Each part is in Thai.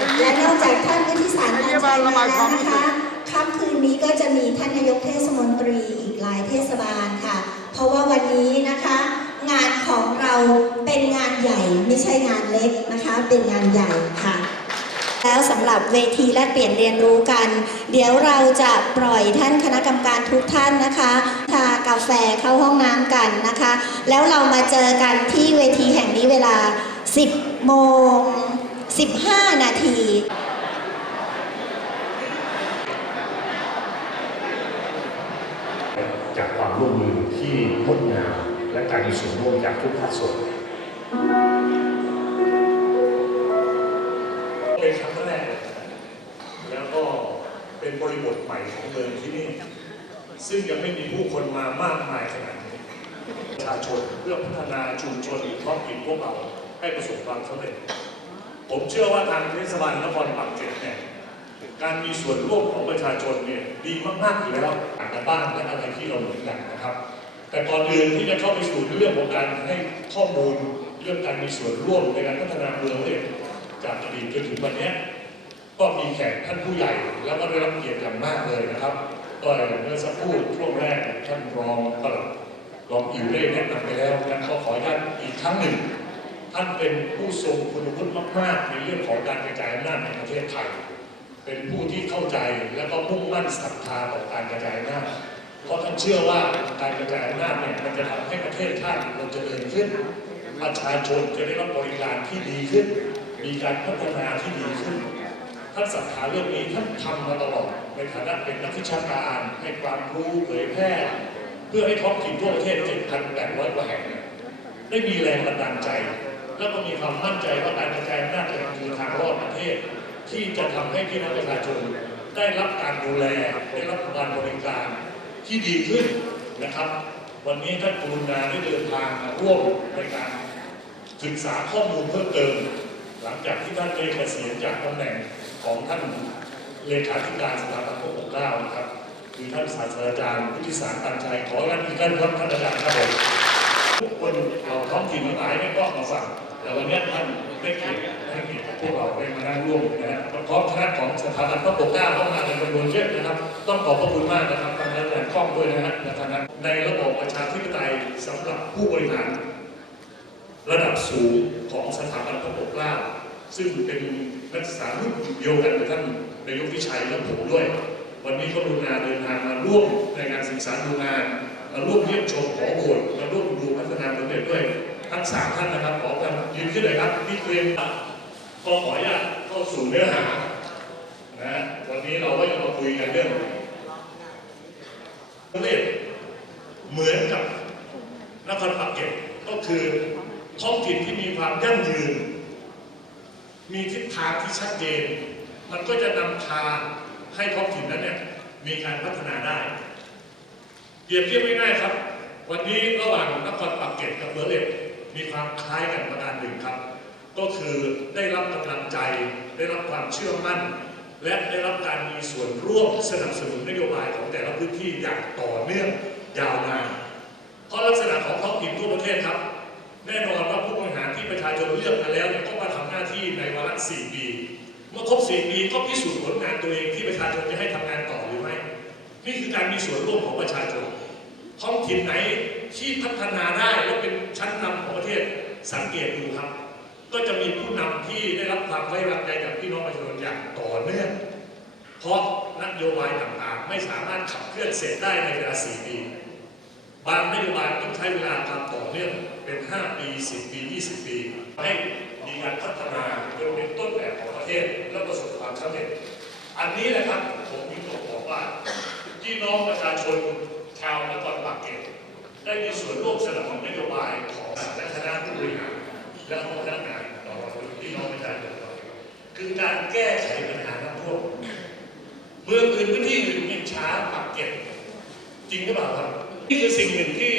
ระบายความนะรู้สึคะค่ำคืนนี้ก็จะมีท่านนายกเทศมนตรีอีกหลายเทศบาลค่ะ เพราะว่าวันนี้นะคะ งานของเราเป็นงานใหญ่ไม่ใช่งานเล็กนะคะ เป็นงานใหญ่ค่ะแล้วสำหรับเวทีและเปลี่ยนเรียนรู้กัน เดี๋ยวเราจะปล่อยท่านคณะกรรมการทุกท่านนะคะทากาแฟเข้าห้องน้ำกันนะคะ แล้วเรามาเจอกันที่เวทีแห่งนี้เวลา 10 โมง 15 นาที จากความร่วมมือที่งดงามและการมีส่วนร่วมจากทุกภาคส่วนเป็นครั้งแรกเลยแล้วก็เป็นบริบทใหม่ของเมืองที่นี่ ซึ่งยังไม่มีผู้คนมามากมายขนาดนี้ประชาชนเพื่อพัฒนาชุมชนท้องถิ่นพวกเราให้ประสบความสำเร็จ ผมเชื่อว่าทางเทศบาลนครปากเกร็ดเนี่ยการมีส่วนร่วมของประชาชนเนี่ยดีมากๆอยู่แล้วต่างกันบ้างและอะไรที่เราเหมือนกันนะครับ แต่ก่อนอื่นที่จะเข้าไปสู่เรื่องของการให้ข้อมูลเรื่องการมีส่วนร่วมในการพัฒนาเมืองเนี่ยจากอดีตจนถึงวันนี้ก็มีแขกท่านผู้ใหญ่ แล้วก็ได้รับเกียรติอย่างมากเลยนะครับก็เมื่อสักครู่ช่วงแรกท่านรองปลัดรองอิวได้แนะนำไปแล้วงั้นก็ขออนุญาตอีกครั้งหนึ่ง ท่านเป็นผู้ทรงคุณวุฒิมากๆ ในเรื่องของการกระจายอำนาจในประเทศไทย เป็นผู้ที่เข้าใจและก็มุ่งมั่นศรัทธาต่อการกระจายอำนาจเพราะท่านเชื่อว่าการกระจายอำนาจเนี่ยมันจะทำให้ประเทศชาติเราเจริญขึ้น ประชาชนจะได้รับบริการที่ดีขึ้น มีการพัฒนาที่ดีขึ้น ท่านศรัทธาเรื่องนี้ท่านทำมาตลอดในฐานะเป็นนักวิชาการให้ความรู้เผยแพร่เพื่อให้ท้องถิ่นทั่วประเทศ 7,800 กว่าแห่ง ได้มีแรงบันดาลใจ แล้วก็มีความมั่นใจว่าการกระจายอำนาจจะคือทางรอดประเทศ ที่จะทำให้พี่น้องประชาชนได้รับการดูแลได้รับการบริการที่ดีขึ้นนะครับ วันนี้ท่านกรุณาได้เดินทางมาร่วมในการศึกษาข้อมูลเพิ่มเติม หลังจากที่ท่านได้เกษียณจากตำแหน่งของท่านเลขาธิการสถาบันพระปกเกล้านะครับคือท่านศาสตราจารย์พุทธิสารตันชัยขอรับอีกท่านครับท่านอาจารย์ครับผม คนเราท้องถิ่นหลายเนี่ก็มาฟังแต่วันนี้ท่านได้เกียรติให้เกียรติพวกเราได้มานั่งร่วมนะฮะพร้อมคณะของสถาบันพระปกเกล้าเข้ามาในจำนวนเยอะนะครับ ต้องขอบพระคุณมากนะครับทางอาจารย์กล้องด้วยนะฮะและทางนั้นในระบบประชาธิปไตยสำหรับผู้บริหาร ระดับสูงของสถาบันพระปกเกล้าซึ่งเป็นนักศึกษารุ่นเดียวกันกับท่านนายกวิชัยและผมด้วย วันนี้ก็ดูงานเดินทางมาร่วมในงานศึกษาดูงานมาร่วมเยี่ยมชมขอโบสถ์ สามท่านนะครับขอกันยืนขึ้นเลยครับนี่เรียนก็ขออนุญาตเข้าสู่เนื้อหานะวันนี้เราก็จะมาคุยกันเรื่องประเทศเหมือนกับนครปากเกร็ดก็คือท้องถิ่นที่มีความยั่งยืน มีทิศทางที่ชัดเจน มันก็จะนำพาให้ท้องถิ่นนั้นเนี่ยมีการพัฒนาได้เปรียบเทียบง่ายๆครับ วันนี้ระหว่างนครปากเกร็ดกับเบอร์เลต มีความคล้ายกันประการหนึ่งครับ ก็คือได้รับกำลังใจ ได้รับความเชื่อมั่น และได้รับการมีส่วนร่วมสนับสนุนนโยบายของแต่ละพื้นที่อย่างต่อเนื่องยาวนานเพราะลักษณะของท้องถิ่นทั่วประเทศครับ แน่นอนว่าผู้บริหารที่ประชาชนเลือกมาแล้วเนี่ยก็มาทำหน้าที่ในวาระ4ปี เมื่อครบ4ปีก็พิสูจน์ผลงานตัวเองที่ประชาชนจะให้ทำงานต่อหรือไม่ นี่คือการมีส่วนร่วมของประชาชนท้องถิ่นไหนที่พัฒนาได้ สังเกตดูครับ ก็จะมีผู้นำที่ได้รับความไว้วางใจจากพี่น้องประชาชนอย่างต่อเนื่องเพราะนโยบายต่างๆ ไม่สามารถขับเคลื่อนเสร็จได้ในเวลา4ปีบางนโยบายต้องใช้เวลาทำต่อเนื่องเป็น 5 ปี 10 ปี 20 ปี ให้มีการพัฒนาจนเป็นต้นแบบของประเทศและประสบความสำเร็จ อันนี้แหละครับผมมีตัวบอกว่าพี่น้องประชาชนชาวนครปากเกร็ดได้มีส่วนร่วมสนับสนุนนโยบายของ และคณะผู้บริหารและพนักงานต่อพี่น้องประชาชนคือการแก้ไขปัญหาน้ำท่วมเมืองอื่นพื้นที่อื่นยังช้าปากเกร็ดจริงหรือเปล่าครับนี่คือสิ่งหนึ่งที่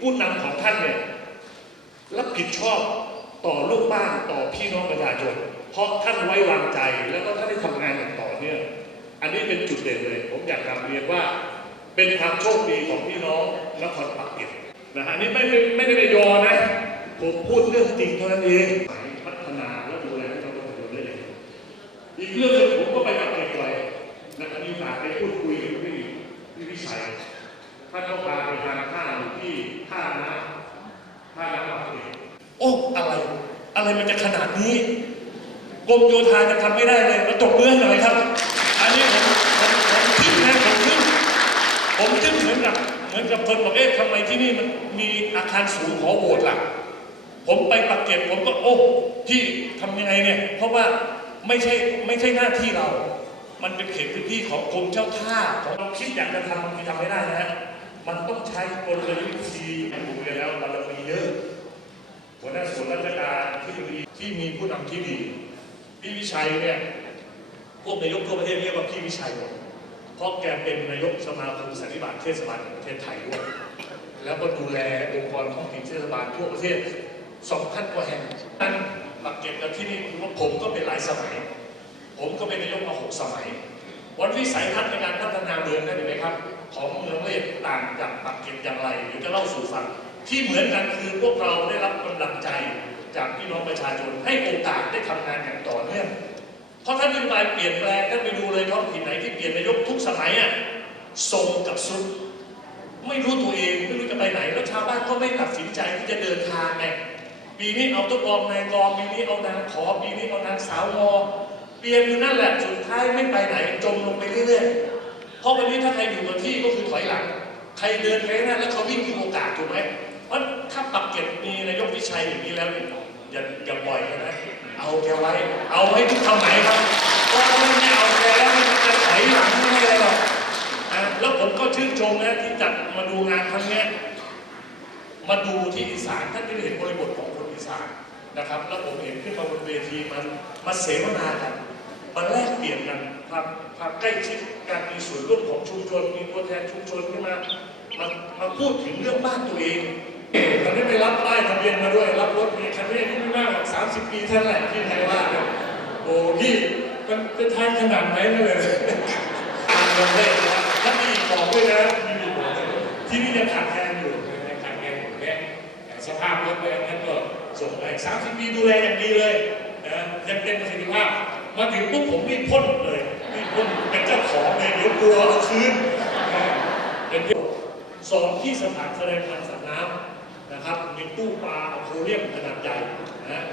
ผู้นำของท่านเนี่ยรับผิดชอบต่อลูกบ้านต่อพี่น้องประชาชนเพราะท่านไว้วางใจแล้วก็ท่านได้ทำงานอย่างต่อเนื่องอันนี้เป็นจุดเด่นเลย ผมอยากกลับเรียนว่า เป็นความโชคดีของพี่น้องนครปากเกร็ด นะฮะนี่ไม่ไม่ได้ไปยอนะ ผมพูดเรื่องจริงเท่านั้นเองพัฒนาและดูแลให้เราประชาชนได้เลยอีกเรื่องหนึงผมก็ไปกับไกลอกาสได้พูดคุยกับพี่พี่วิชัยท่านก็พาไปทานข้าวอยู่ที่ท่าน้ำท่าน้ำบางพลีโอ้อะไร อะไรมันจะขนาดนี้กรมโยธาจะทำไม่ได้เลยมาตบมือให้หน่อยครับ อันนี้ผมผมผมทึ่งนะผมทึ่งผมทึ่งเหมือนกับเห มือนกับคนบอกเอ๊ะทำไมที่นี่มันมีอาคารสูงขอโหวตล่ะ ผมไปปักเก็ตผมก็โอ้ที่ทำยังไงเนี่ย เพราะว่าไม่ใช่ไม่ใช่หน้าที่เรา มันเป็นเขตพื้นที่ของกรมเจ้าท่าของเราคิดอยากจะทำบางทีทำไม่ได้นะฮะมันต้องใช้กลยุทธ์วิธีดูไปแล้วบารมีเยอะหัวหน้าส่วนราชการที่ดีที่มีผู้นำที่ดีพี่วิชัยเนี่ยพวกนายกทั่วประเทศเรียกว่าพี่วิชัยหมด เพราะแกเป็นนายกสมาคมสันนิบาตเทศบาลแห่งประเทศไทยด้วย แล้วก็ดูแลองค์กรท้องถิ่นเทศบาลทั่วประเทศสองพันกว่าแห่งนั้นปักเก็ตกับที่นี่คือว่าผมก็เป็นหลายสมัย ผมก็เป็นนายกมาหกสมัย วันวิสัยทัศน์ในการพัฒนาเมืองนั่นเห็นไหมครับ ของเมืองเลขต่างจากปักเก็ตอย่างไรเดี๋ยวจะเล่าสู่ฟังที่เหมือนกันคือพวกเราได้รับกำลังใจจากพี่น้องประชาชนให้โอกาสได้ทำงานอย่างต่อเนื่อง เพราะท่านนโยบายเปลี่ยนแปลงท่านไปดูเลยท้องถิ่นไหนที่เปลี่ยนนายกทุกสมัยอะทรงกับซุดไม่รู้ตัวเองไม่รู้จะไปไหน แล้วชาวบ้านก็ไม่ตัดสินใจที่จะเดินทางไงปีนี้เอาตุ๊กองนายกองปีนี้เอานางขอปีนี้เอานางสาวงอเปลี่ยนอยู่นั่นแหละสุดท้ายไม่ไปไหนจมลงไปเรื่อยๆเพราะวันนี้ถ้าใครอยู่กับที่ก็คือถอยหลัง ใครเดินไปข้างหน้าแล้วเขาวิ่งมีโอกาสถูกไหมเพราะถ้าปักเก็ตมีนายกวิชัยอย่างนี้แล้วอย่าอย่าปล่อยนะ เอาแกไว้ เอาให้ทุกสมัยครับเพราะไม่เอาแกแล้วมันจะถอยหลังไม่ได้หรอกนะแล้วผมก็ชื่นชมนะที่จัดมาดูงานครั้งนี้มาดูที่อีสานท่านได้เห็นบริบทของคนอีสานนะครับ แล้วผมเห็นขึ้นมาบนเวทีมันมาเสวนากันมาแลกเปลี่ยนกันความความใกล้ชิดการมีส่วนร่วมของชุมชนมีตัวแทนชุมชนขึ้นมามามาพูดถึงเรื่องบ้านตัวเอง เอ๊ะตอนนี้ไปรับป้ายทะเบียนมาด้วย รับรถมีคันนี้ที่ไม่มากหรอกสามสิบปีเท่านั้นแหละที่ไทยว่าเนี่ยโอ้พี่มันจะทยขนาดไหนเลยลงเลขนะครับถ้ามีบอกด้วยนะมีบอกที่นี่ยังขาดแคลนอยู่ยังขาดแคลนอยู่เนี่ยสภาพรถเลยนั้นก็ส่งไปสามสิบปีดูแลอย่างดีเลยนะยังเต็มประสิทธิภาพมาถึงปุ๊บผมรีบพ่นเลยรีบพ่นเป็นเจ้าของเลยเดี๋ยวกลัวเอาคืนเป็นที่สองที่สถานแสดงพันสัตว์น้ำ นะครับมีตู้ปลาอโคเรียมขนาดใหญ่นะ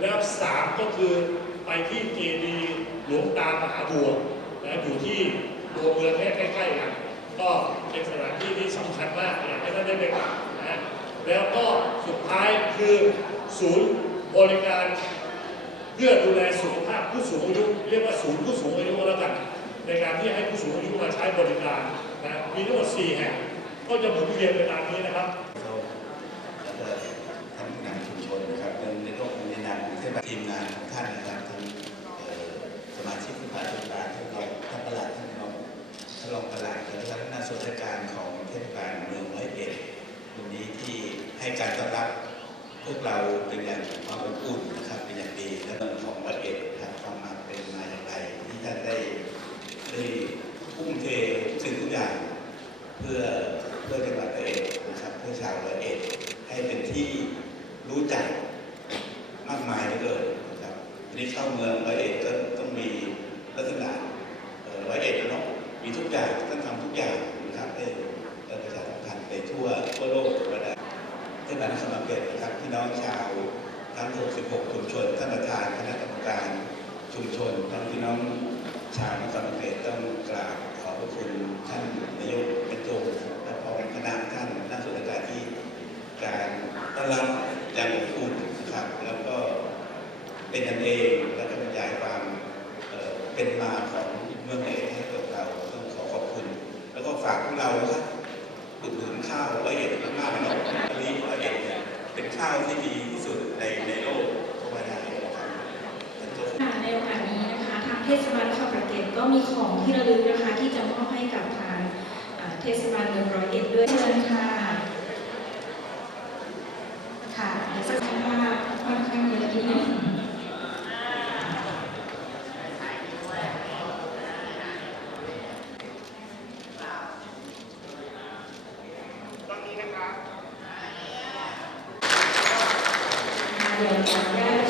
แล้วสามก็คือไปที่เจดีหลวงตามหาบัวนะอยู่ที่ตัวเมืองแค่ใกล้ๆกันก็เป็นสถานที่ที่สำคัญมากอยากให้ท่านได้ไปกราบนะแล้วก็สุดท้ายคือศูนย์บริการเพื่อดูแลสุขภาพผู้สูงอายุเรียกว่าศูนย์ผู้สูงอายุแล้วกัน ในการที่ให้ผู้สูงอายุมาใช้บริการนะมีทั้งหมด4แห่งก็จะหมุนเวียนไปตามนี้นะครับ ท่านนะครับทั้งเอ่อสมาชิกสภาเทศบาลท่านรองท่านประหลัดท่านรองท่านรองประหลัดและท่านน้าส่วนราชการของเทศบาลเมืองร้อยเอ็ดวันนี้ที่ให้การต้อนรับพวกเราเป็นอย่างความอบอุ่นนะครับเป็นอย่างดีและเรื่องของร้อยเอ็ดครับความมาเป็นมาอย่างไรที่ท่านได้ทุ่มเททุกสิ่งทุกอย่าง เพื่อเพื่อจังหวัดร้อยเอ็ดนะครับเพื่อชาวร้อยเอ็ดให้เป็นที่รู้จักมากมายเหลือเกินนะครับทีนี้เข้าเมืองร้อยเอ็ดก็ต้องมีลักษณะเอ่อร้อยเอ็ดเนาะมีทุกอย่างต้องทำทุกอย่างนะครับได้ได้ประชาสัมพันธ์ไปทั่วทั่วโลกทั่วได้ เทศบาลนครบางเขตนะครับพี่น้องชาวทั้ง 66 ชุมชนท่านประธานคณะกรรมการชุมชนทั้งพี่น้องชาวนครปฐมต้องกราบขอบพระคุณท่านนายกเป็นโจและพร้อมคณะท่านนักสุรการที่การต้อนรับอย่างอบอุ่นครับแล้วก็เป็นกันเองแล้วก็บรรยายความเป็นมาของเมืองเอกให้กับเราต้องขอขอบคุณ แล้วก็ฝากพวกเราครับ อุดหนุนข้าวละเอียดมากๆนะครับอันนี้ละเอียดเนี่ยเป็นข้าวที่ดีที่สุดในในโลกก็ว่าได้นะครับในโอกาสนี้นะคะ ทางเทศบาลนครปฐมก็มีของที่ระลึกนะคะ ที่จะมอบให้กับทางเทศบาลเมืองร้อยเอ็ดด้วยเชิญค่ะค่ะเดี๋ยวสักครู่ว่าค่อนข้างเยอะนิดนึง เดี๋